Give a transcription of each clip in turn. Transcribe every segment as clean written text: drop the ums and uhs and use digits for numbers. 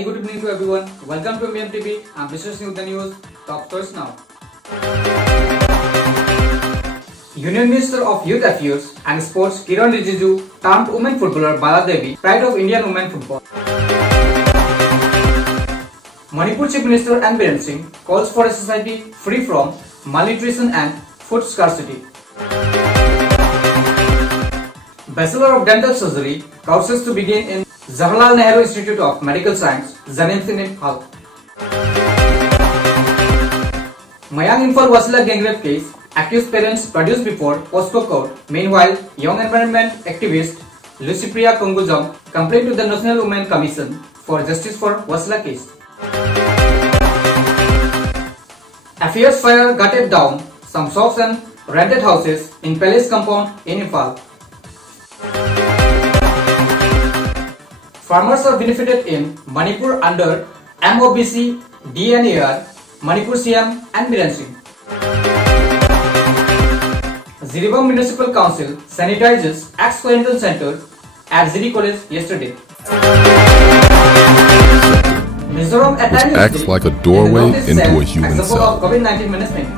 Very good evening to everyone. Welcome to MMTV. I'm Vishwas with the news. Top stories now. Union Minister of Youth Affairs and Sports Kiran Rijiju termed women footballer Bala Devi pride of Indian women football. Manipur Chief Minister N. Biren Singh calls for a society free from malnutrition and food scarcity. Bachelor of Dental Surgery courses to begin in Jawaharlal Nehru Institute of Medical Science, Zanim Singh Hall. Mayang Imphal Wasila gang rape case, accused parents produced before POSCO court. Meanwhile, young environment activist Lucipriya Kongujam complained to the National Women Commission for justice for Wasila case. Affairs fire gutted down some shops and rented houses in Palace compound in Imphal. Farmers are benefited in Manipur under MOBC, DNAR, Manipur CM and Biren Singh. Jiribam Municipal Council sanitizes ex-quarantine center at Ziri College yesterday. Mizoram acts like a doorway into a human cell. COVID-19 management.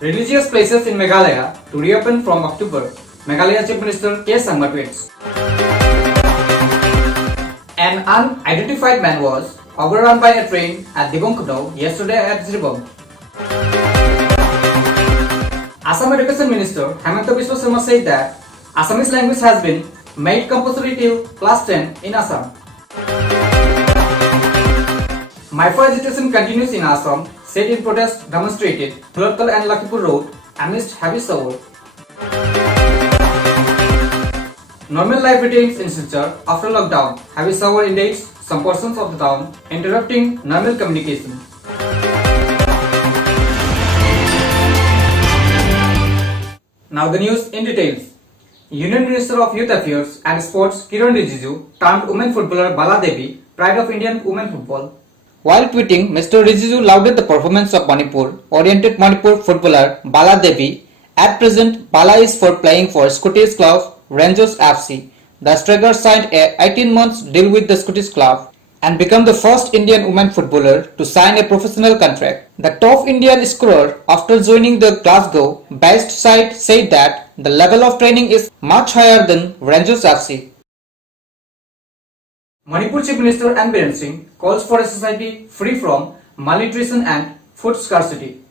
Religious places in Meghalaya to reopen from October. Meghalaya Chief Minister K. Sangma tweets. An unidentified man was overrun by a train at Dibongkudao yesterday at Jiribam. Assam Education Minister Hemanta Biswa Sarma said that Assamese language has been made compulsory till class 10 in Assam. MIFA agitation continues in Assam, said in protest demonstrated Khulakal and Lakipur Road amidst heavy shower. Normal life retains in Silchar after lockdown. Heavy shower indicates some portions of the town, interrupting normal communication. Now the news in details. Union Minister of Youth Affairs and Sports Kiran Rijiju termed women footballer Bala Devi pride of Indian women football. While tweeting, Mr. Rijiju lauded the performance of Manipur-oriented Manipur footballer Bala Devi. At present, Bala is for playing for Scottish club Rangers FC. The striker signed a 18-month deal with the Scottish club and became the first Indian women footballer to sign a professional contract. The top Indian scorer after joining the Glasgow-based side said that the level of training is much higher than Rangers FC. Manipur Chief Minister N. Biren Singh calls for a society free from malnutrition and food scarcity.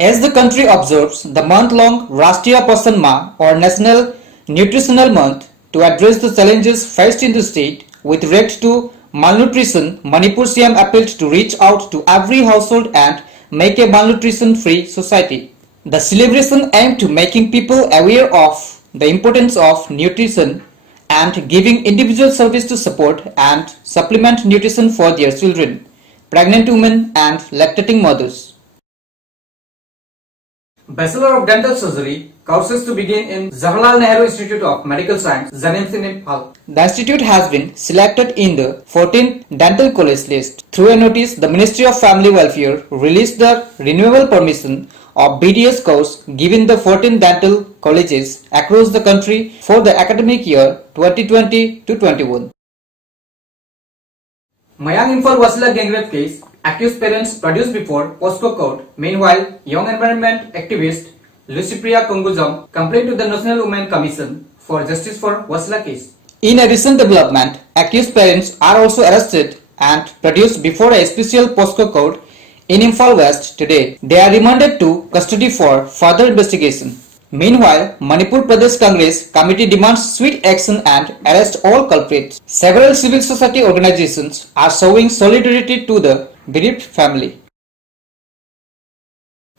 As the country observes the month-long Rashtriya Poshan Mah or National Nutritional Month to address the challenges faced in the state with regard to malnutrition, Manipur CM appealed to reach out to every household and make a malnutrition-free society. The celebration aimed to making people aware of the importance of nutrition and giving individual service to support and supplement nutrition for their children, pregnant women and lactating mothers. Bachelor of Dental Surgery courses to begin in Jawaharlal Nehru Institute of Medical Science, Zanim Singh Hall. The institute has been selected in the 14th Dental College list. Through a notice, the Ministry of Family Welfare released the renewable permission of BDS course given the 14 dental colleges across the country for the academic year 2020-21. Mayang Imphal Wasila gang rape case, accused parents produced before POSCO court. Meanwhile, young environment activist Lucipriya Kongujam complained to the National Women Commission for justice for Wasila case. In a recent development, accused parents are also arrested and produced before a special POSCO court in Imphal West today. They are remanded to custody for further investigation. Meanwhile, Manipur Pradesh Congress Committee demands swift action and arrest all culprits. Several civil society organizations are showing solidarity to the bereaved family.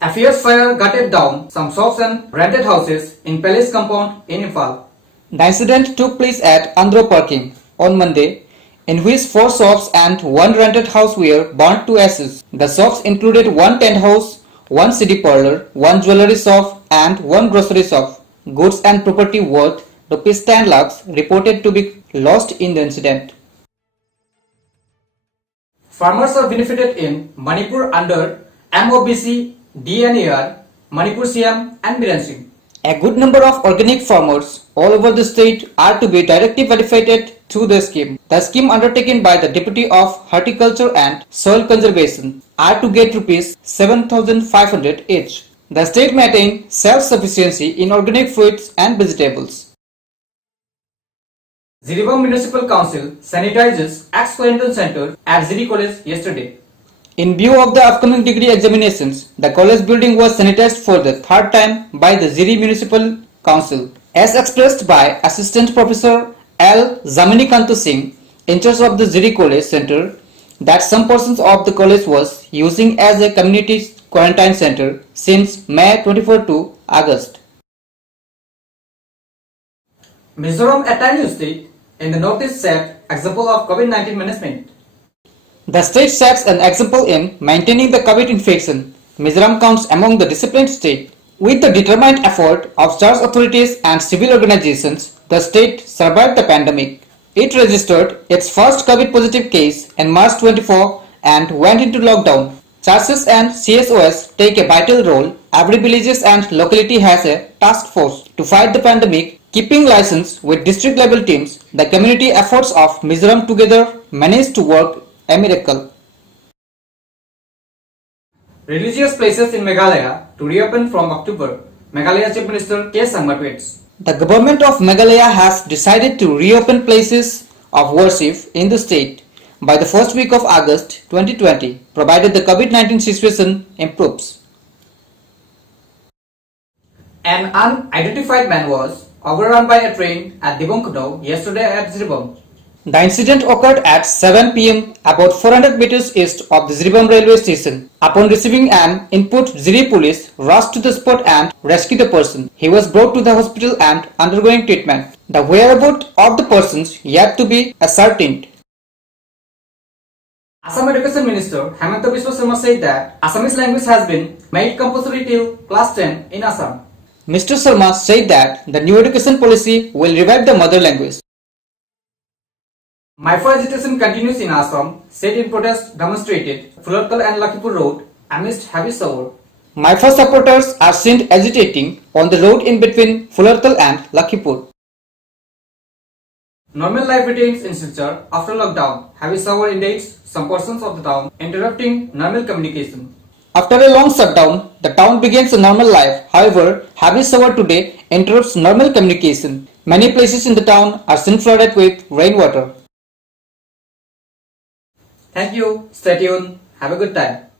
Affairs fire gutted down some shops and rented houses in Palace compound in Imphal. The incident took place at Andhra Parking on Monday, in which 4 shops and 1 rented house were burnt to ashes. The shops included 1 tent house, 1 city parlour, 1 jewellery shop and 1 grocery shop. Goods and property worth ₹10 lakhs reported to be lost in the incident. Farmers are benefited in Manipur under MOBC, DNAR, Manipur CM and Biren Singh. A good number of organic farmers all over the state are to be directly benefited to the scheme. The scheme undertaken by the Deputy of Horticulture and Soil Conservation are to get rupees 7,500 each. The state maintained self-sufficiency in organic fruits and vegetables. Jiribam Municipal Council sanitizes ex-quarantine center at Ziri College yesterday. In view of the upcoming degree examinations, the college building was sanitized for the third time by the Ziri Municipal Council. As expressed by Assistant Professor L. Zaminikanto Singh, in charge of the Ziri College Center, that some portions of the college was using as a community quarantine center since May 24 to August. Mizoram at a new state in the Northeast set example of COVID-19 management. The state sets an example in maintaining the COVID infection. Mizoram counts among the disciplined state. With the determined effort of church authorities and civil organizations, the state survived the pandemic. It registered its first COVID positive case in March 24 and went into lockdown. Churches and CSOs take a vital role. Every village and locality has a task force to fight the pandemic. Keeping license with district level teams, the community efforts of Mizoram together managed to work a miracle. Religious places in Meghalaya to reopen from October, Meghalaya Chief Minister K. Sangma tweets. The government of Meghalaya has decided to reopen places of worship in the state by the first week of August 2020, provided the COVID-19 situation improves. An unidentified man was overrun by a train at Dibongkudo yesterday at Jiribam. The incident occurred at 7 p.m. about 400 meters east of the Jiribam railway station. Upon receiving an input, Ziri police rushed to the spot and rescued the person. He was brought to the hospital and undergoing treatment. The whereabouts of the persons yet to be ascertained. Assam Education Minister Hemanta Biswa Sarma said that Assamese language has been made compulsory till class 10 in Assam. Mr. Sarma said that the new education policy will revive the mother language. MIFA agitation continues in Assam, said in protest demonstrated Fulartal and Lakhipur road amidst heavy shower. MIFA supporters are seen agitating on the road in between Fulartal and Lakhipur. Normal life returns in Silchar after lockdown. Heavy shower indicates some portions of the town, interrupting normal communication. After a long shutdown, the town begins a normal life. However, heavy shower today interrupts normal communication. Many places in the town are seen flooded with rainwater. Thank you. Stay tuned. Have a good time.